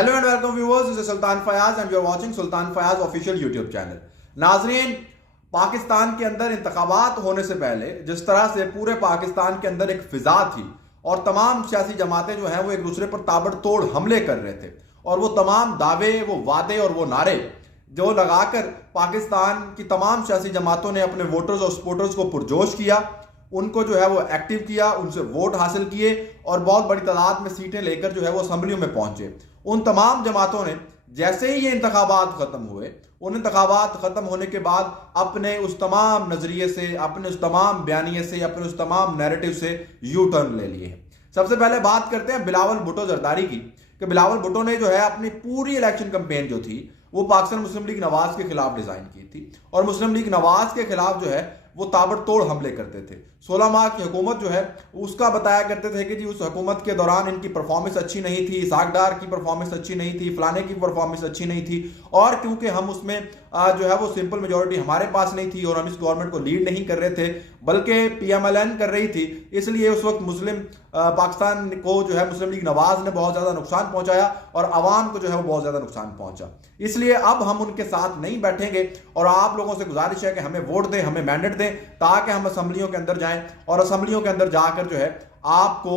Hello and welcome viewers, this is Sultan Fayaz and you are watching Sultan Fayaz official YouTube channel. नाजरीन, पाकिस्तान के अंदर इंतखाबात होने से पहले जिस तरह से पूरे पाकिस्तान के अंदर एक फिजा थी और तमाम सियासी जमातें जो हैं वो एक दूसरे पर ताबड़तोड़ हमले कर रहे थे और वो तमाम दावे, वो वादे और वो नारे जो लगाकर पाकिस्तान की तमाम सियासी जमातों ने अपने वोटर्स और सपोर्टर्स को पुरजोश किया, उनको जो है वो एक्टिव किया, उनसे वोट हासिल किए और बहुत बड़ी तादाद में सीटें लेकर जो है वो असम्बलियों में पहुंचे। उन तमाम जमातों ने जैसे ही ये इंतखाबात खत्म हुए, उन इंतखाबात खत्म होने के बाद अपने उस तमाम नजरिए से, अपने उस तमाम बयानिए से, अपने उस तमाम नैरेटिव से यू टर्न ले लिए हैं। सबसे पहले बात करते हैं बिलावल भुट्टो जरदारी की कि बिलावल भुट्टो ने जो है अपनी पूरी इलेक्शन कैंपेन जो थी वो पाकिस्तान मुस्लिम लीग नवाज के खिलाफ डिजाइन की थी और मुस्लिम लीग नवाज के खिलाफ जो है वो ताबड़तोड़ हमले करते थे। 16 माह की हुकूमत जो है उसका बताया करते थे कि जी उस हुकूमत के दौरान इनकी परफॉर्मेंस अच्छी नहीं थी, सागडार की परफॉर्मेंस अच्छी नहीं थी, फलाने की परफॉर्मेंस अच्छी नहीं थी और क्योंकि हम उसमें जो है वो सिंपल मेजोरिटी हमारे पास नहीं थी और हम इस गवर्नमेंट को लीड नहीं कर रहे थे बल्कि PMLN कर रही थी, इसलिए उस वक्त मुस्लिम पाकिस्तान को जो है मुस्लिम लीग नवाज ने बहुत ज्यादा नुकसान पहुंचाया और आवाम को जो है वो बहुत ज्यादा नुकसान पहुंचा। इसलिए अब हम उनके साथ नहीं बैठेंगे और आप लोगों से गुजारिश है कि हमें वोट दें, हमें मैंडेट दें ताकि हम असम्बलियों के अंदर जाएं और असम्बलियों के अंदर जाकर जो है आपको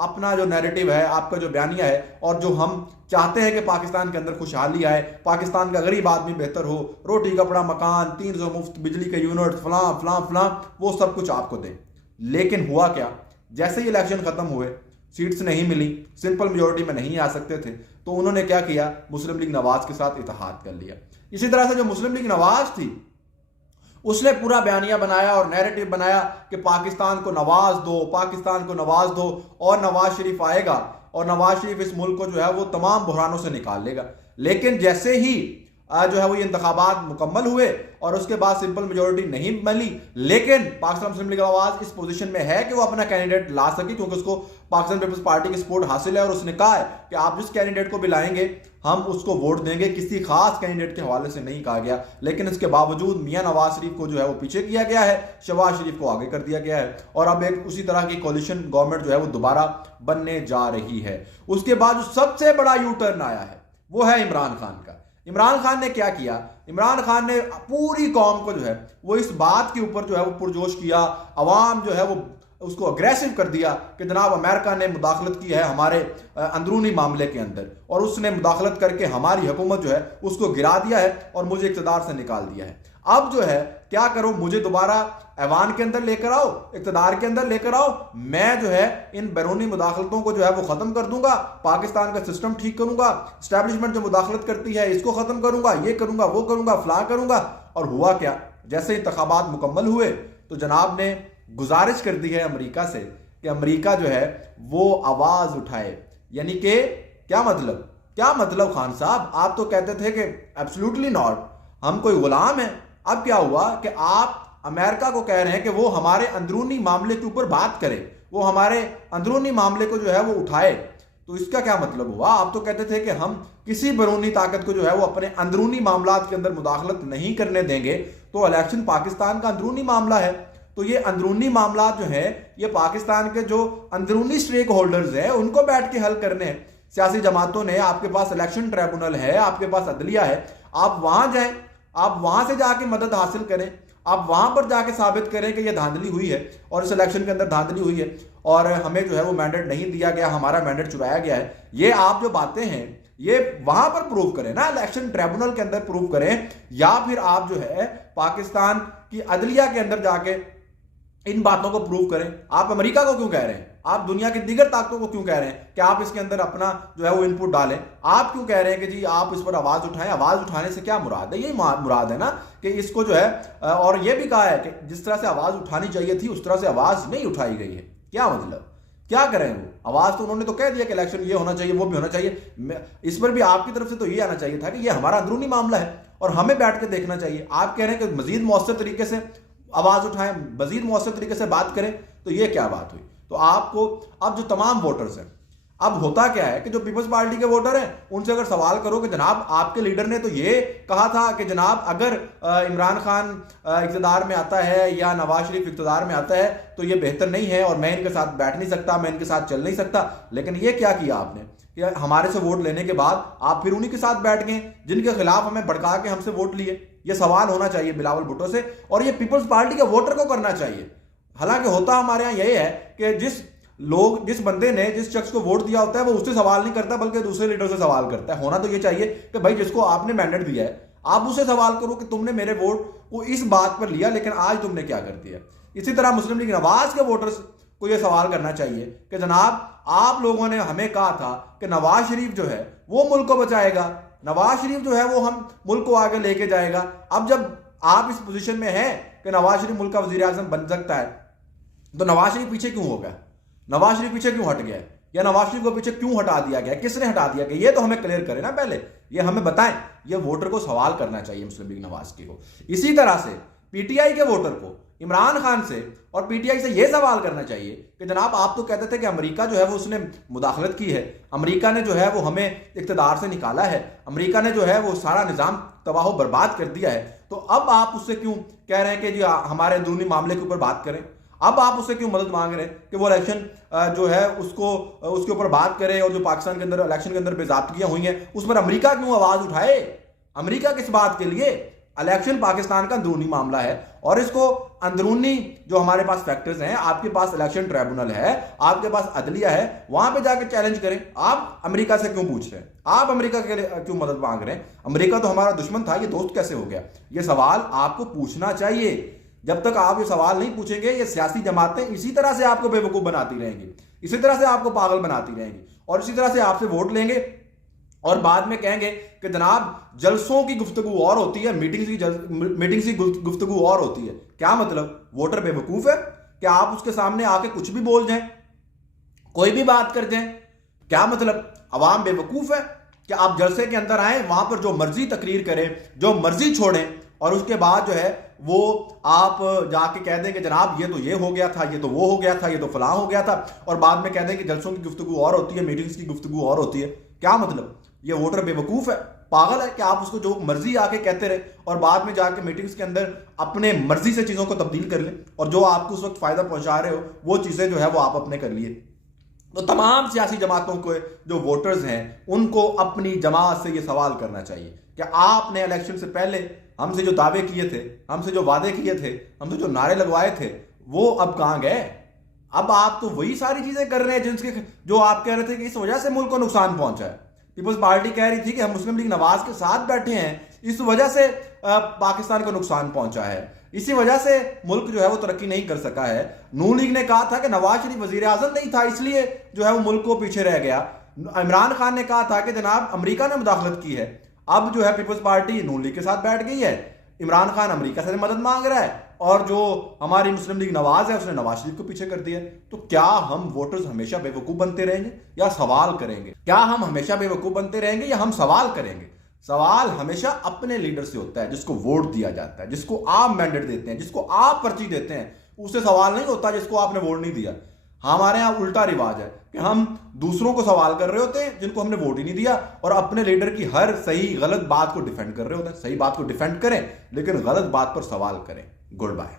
अपना जो नैरेटिव है, आपका जो बयानिया है और जो हम चाहते हैं कि पाकिस्तान के अंदर खुशहाली आए, पाकिस्तान का गरीब आदमी बेहतर हो, रोटी कपड़ा मकान, 300 मुफ्त बिजली के यूनिट, फलां फलां फलां, वो सब कुछ आपको दें। लेकिन हुआ क्या, जैसे ही इलेक्शन खत्म हुए, सीट्स नहीं मिली, सिंपल मेजोरिटी में नहीं आ सकते थे, तो उन्होंने क्या किया, मुस्लिम लीग नवाज के साथ इत्तेहाद कर लिया। इसी तरह से जो मुस्लिम लीग नवाज थी उसने पूरा बयानिया बनाया और नैरेटिव बनाया कि पाकिस्तान को नवाज दो, पाकिस्तान को नवाज दो और नवाज शरीफ आएगा और नवाज शरीफ इस मुल्क को जो है वो तमाम बुहरानों से निकाल लेगा। लेकिन जैसे ही जो है वो ये इंतखाबात मुकम्मल हुए और उसके बाद सिंपल मेजोरिटी नहीं मिली, लेकिन पाकिस्तान मुस्लिम लीग आवाज इस पोजीशन में है कि वो अपना कैंडिडेट ला सके क्योंकि उसको पाकिस्तान पीपल्स पार्टी की सपोर्ट हासिल है और उसने कहा है कि आप जिस कैंडिडेट को भी लाएंगे हम उसको वोट देंगे। किसी खास कैंडिडेट के हवाले से नहीं कहा गया, लेकिन इसके बावजूद मियां नवाज शरीफ को जो है वो पीछे किया गया है, शहबाज शरीफ को आगे कर दिया गया है और अब एक उसी तरह की कोलिशन गवर्नमेंट जो है वो दोबारा बनने जा रही है। उसके बाद जो सबसे बड़ा यू टर्न आया है वो है इमरान खान का। इमरान खान ने क्या किया, इमरान खान ने पूरी कौम को जो है वो इस बात के ऊपर जो है वो पुरजोश किया, अवाम जो है वो उसको अग्रेसिव कर दिया कि जनाब अमेरिका ने मुदाखलत की है हमारे अंदरूनी मामले के अंदर और उसने मुदाखलत करके हमारी हुकूमत जो है उसको गिरा दिया है और मुझे इक़्तिदार से निकाल दिया है। अब जो है क्या करो, मुझे दोबारा ऐवान के अंदर लेकर आओ, इक़्तिदार के अंदर लेकर आओ, मैं जो है इन बैरूनी मुदाखलतों को जो है वो खत्म कर दूंगा, पाकिस्तान का सिस्टम ठीक करूंगा, एस्टैब्लिशमेंट जो मुदाखलत करती है इसको खत्म करूंगा, ये करूंगा, वो करूंगा, फला करूंगा। और हुआ क्या, जैसे इंतखाबात मुकम्मल हुए तो जनाब ने गुजारिश कर दी है अमेरिका से कि अमेरिका जो है वो आवाज उठाए। यानी कि क्या मतलब, क्या मतलब खान साहब, आप तो कहते थे कि एब्सोल्युटली नॉट, हम कोई गुलाम है। अब क्या हुआ कि आप अमेरिका को कह रहे हैं कि वो हमारे अंदरूनी मामले के ऊपर बात करे, वो हमारे अंदरूनी मामले को जो है वो उठाए। तो इसका क्या मतलब हुआ, आप तो कहते थे कि हम किसी बैरूनी ताकत को जो है वो अपने अंदरूनी मामलात के अंदर मुदाखलत नहीं करने देंगे। तो इलेक्शन पाकिस्तान का अंदरूनी मामला है, तो ये अंदरूनी मामला जो है ये पाकिस्तान के जो अंदरूनी स्टेक होल्डर्स है उनको बैठ के हल करने हैं। सियासी जमातों ने, आपके पास इलेक्शन ट्रिब्यूनल है, आपके पास अदलिया है, आप वहां जाएं, आप वहां से जाके मदद हासिल करें, आप वहां पर जाके साबित करें कि ये धांधली हुई है और इस इलेक्शन के अंदर धांधली हुई है और हमें जो है वो मैंडेट नहीं दिया गया, हमारा मैंडेट चुराया गया है। ये आप जो बातें हैं ये वहां पर प्रूव करें ना, इलेक्शन ट्रिब्यूनल के अंदर प्रूव करें, या फिर आप जो है पाकिस्तान की अदलिया के अंदर जाके इन बातों को प्रूव करें। आप अमेरिका को क्यों कह रहे हैं, आप दुनिया की दीगर ताकतों को क्यों कह रहे हैं कि आप इसके अंदर अपना जो है वो इनपुट डालें, आप क्यों कह रहे हैं कि जी आप इस पर आवाज उठाएं। आवाज उठाने से क्या मुराद है, यही मुराद है ना कि इसको जो है, और ये भी कहा है कि जिस तरह से आवाज उठानी चाहिए थी उस तरह से आवाज नहीं उठाई गई है। क्या मतलब, क्या करें वो, आवाज तो उन्होंने तो कह दिया कि इलेक्शन ये होना चाहिए, वो भी होना चाहिए। इस पर भी आपकी तरफ से तो ये आना चाहिए था कि ये हमारा अंदरूनी मामला है और हमें बैठ के देखना चाहिए। आप कह रहे हैं कि मजीद मौसर तरीके से आवाज उठाएं, मजीद मौसर तरीके से बात करें, तो ये क्या बात हुई। तो आपको अब जो तमाम वोटर्स हैं, अब होता क्या है कि जो पीपल्स पार्टी के वोटर हैं उनसे अगर सवाल करो कि जनाब आपके लीडर ने तो ये कहा था कि जनाब अगर इमरान खान इक़्तिदार में आता है या नवाज शरीफ इक़्तिदार में आता है तो ये बेहतर नहीं है और मैं इनके साथ बैठ नहीं सकता, मैं इनके साथ चल नहीं सकता। लेकिन ये क्या किया आपने कि हमारे से वोट लेने के बाद आप फिर उन्हीं के साथ बैठ गए जिनके खिलाफ हमें भड़का के हमसे वोट लिए? ये सवाल होना चाहिए बिलावल भुट्टो से, और ये पीपल्स पार्टी के वोटर को करना चाहिए। हालांकि होता हमारे यहाँ यही है कि जिस बंदे ने जिस शख्स को वोट दिया होता है वो उससे सवाल नहीं करता बल्कि दूसरे लीडर से सवाल करता है। होना तो ये चाहिए कि भाई जिसको आपने मैंडेट दिया है आप उससे सवाल करो कि तुमने मेरे वोट को इस बात पर लिया लेकिन आज तुमने क्या कर दिया। इसी तरह मुस्लिम लीग नवाज के वोटर्स को यह सवाल करना चाहिए कि जनाब आप लोगों ने हमें कहा था कि नवाज शरीफ जो है वो मुल्क को बचाएगा, नवाज शरीफ जो है वो हम मुल्क को आगे लेके जाएगा। अब जब आप इस पोजीशन में हैं कि नवाज शरीफ मुल्क का वजीर आजम बन सकता है तो नवाज शरीफ पीछे क्यों हो गया? नवाज शरीफ पीछे क्यों हट गया? या नवाज शरीफ को पीछे क्यों हटा दिया गया? किसने हटा दिया गया? ये तो हमें क्लियर करें ना, पहले ये हमें बताएं। ये वोटर को सवाल करना चाहिए मुस्लिम लीग नवाज की को। इसी तरह से पीटीआई के वोटर को इमरान खान से और पीटीआई से यह सवाल करना चाहिए कि जनाब आप तो कहते थे कि अमेरिका जो है वो उसने मुदाखलत की है, अमेरिका ने जो है वो हमें इक़्तिदार से निकाला है, अमेरिका ने जो है वो सारा निज़ाम तबाह बर्बाद कर दिया है, तो अब आप उससे क्यों कह रहे हैं कि जी हमारे अंदरूनी मामले के ऊपर बात करें? अब आप उससे क्यों मदद मांग रहे हैं कि वो इलेक्शन जो है उसके ऊपर बात करे, और जो पाकिस्तान के अंदर इलेक्शन के अंदर बेज़ाब्तियां हुई हैं उस पर अमेरिका क्यों आवाज उठाए? अमेरिका किस बात के लिए? इलेक्शन पाकिस्तान का अंदरूनी मामला है और इसको अंदरूनी जो हमारे पास फैक्टर्स हैं, आपके पास इलेक्शन ट्राइब्यूनल है, आपके पास अदलिया है, वहां पे जाके चैलेंज करें। आप अमेरिका से क्यों पूछ रहे हैं? आप अमेरिका के लिए क्यों मदद मांग रहे हैं? अमेरिका तो हमारा दुश्मन था, ये दोस्त कैसे हो गया? ये सवाल आपको पूछना चाहिए। जब तक आप ये सवाल नहीं पूछेंगे ये सियासी जमातें इसी तरह से आपको बेवकूफ बनाती रहेंगी, इसी तरह से आपको पागल बनाती रहेंगी और इसी तरह से आपसे वोट लेंगे और बाद में कहेंगे कि जनाब जलसों की गुफ्तगू और होती है, मीटिंग्स की गुफ्तगू और होती है। क्या मतलब? वोटर बेवकूफ है कि आप उसके सामने आके कुछ भी बोल जाएं, कोई भी बात कर जाएं? क्या मतलब? अवाम बेवकूफ है कि आप जलसे के अंदर आए, वहां पर जो मर्जी तकरीर करें, जो मर्जी छोड़ें और उसके बाद जो है वो आप जाके कह दें कि जनाब ये तो ये हो गया था, ये तो वो हो गया था, ये तो फलां हो गया था, और बाद में कह दें कि जलसों की गुफ्तगू और होती है, मीटिंग्स की गुफ्तगू और होती है। क्या मतलब? ये वोटर बेवकूफ है, पागल है कि आप उसको जो मर्जी आके कहते रहे और बाद में जाके मीटिंग्स के अंदर अपने मर्जी से चीजों को तब्दील कर ले और जो आपको उस वक्त फायदा पहुंचा रहे हो वो चीजें जो है वो आप अपने कर लिए। तो तमाम सियासी जमातों को जो वोटर्स हैं उनको अपनी जमात से ये सवाल करना चाहिए कि आपने इलेक्शन से पहले हमसे जो दावे किए थे, हमसे जो वादे किए थे, हमसे जो नारे लगवाए थे, वो अब कहां गए? अब आप तो वही सारी चीजें कर रहे हैं जिनके जो आप कह रहे थे कि इस वजह से मुल्क को नुकसान पहुंचा है। पीपल्स पार्टी कह रही थी कि हम मुस्लिम लीग नवाज के साथ बैठे हैं, इस वजह से पाकिस्तान को नुकसान पहुंचा है, इसी वजह से मुल्क जो है वो तरक्की नहीं कर सका है। नून लीग ने कहा था कि नवाज शरीफ वजीर आजम नहीं था इसलिए जो है वो मुल्क को पीछे रह गया। इमरान खान ने कहा था कि जनाब अमेरिका ने मुदाखलत की है। अब जो है पीपल्स पार्टी नून लीग के साथ बैठ गई है, इमरान खान अमेरिका से मदद मांग रहा है और जो हमारी मुस्लिम लीग नवाज है उसने नवाज शरीफ को पीछे कर दिया। तो क्या हम वोटर्स हमेशा बेवकूफ बनते रहेंगे या सवाल करेंगे? क्या हम हमेशा बेवकूफ बनते रहेंगे या हम सवाल करेंगे? सवाल हमेशा अपने लीडर से होता है जिसको वोट दिया जाता है, जिसको आप मैंडेट देते हैं, जिसको आप पर्ची देते हैं, उससे सवाल नहीं होता जिसको आपने वोट नहीं दिया। हमारे यहां उल्टा रिवाज है कि हम दूसरों को सवाल कर रहे होते हैं जिनको हमने वोट ही नहीं दिया और अपने लीडर की हर सही गलत बात को डिफेंड कर रहे होते हैं। सही बात को डिफेंड करें लेकिन गलत बात पर सवाल करें। Good bye.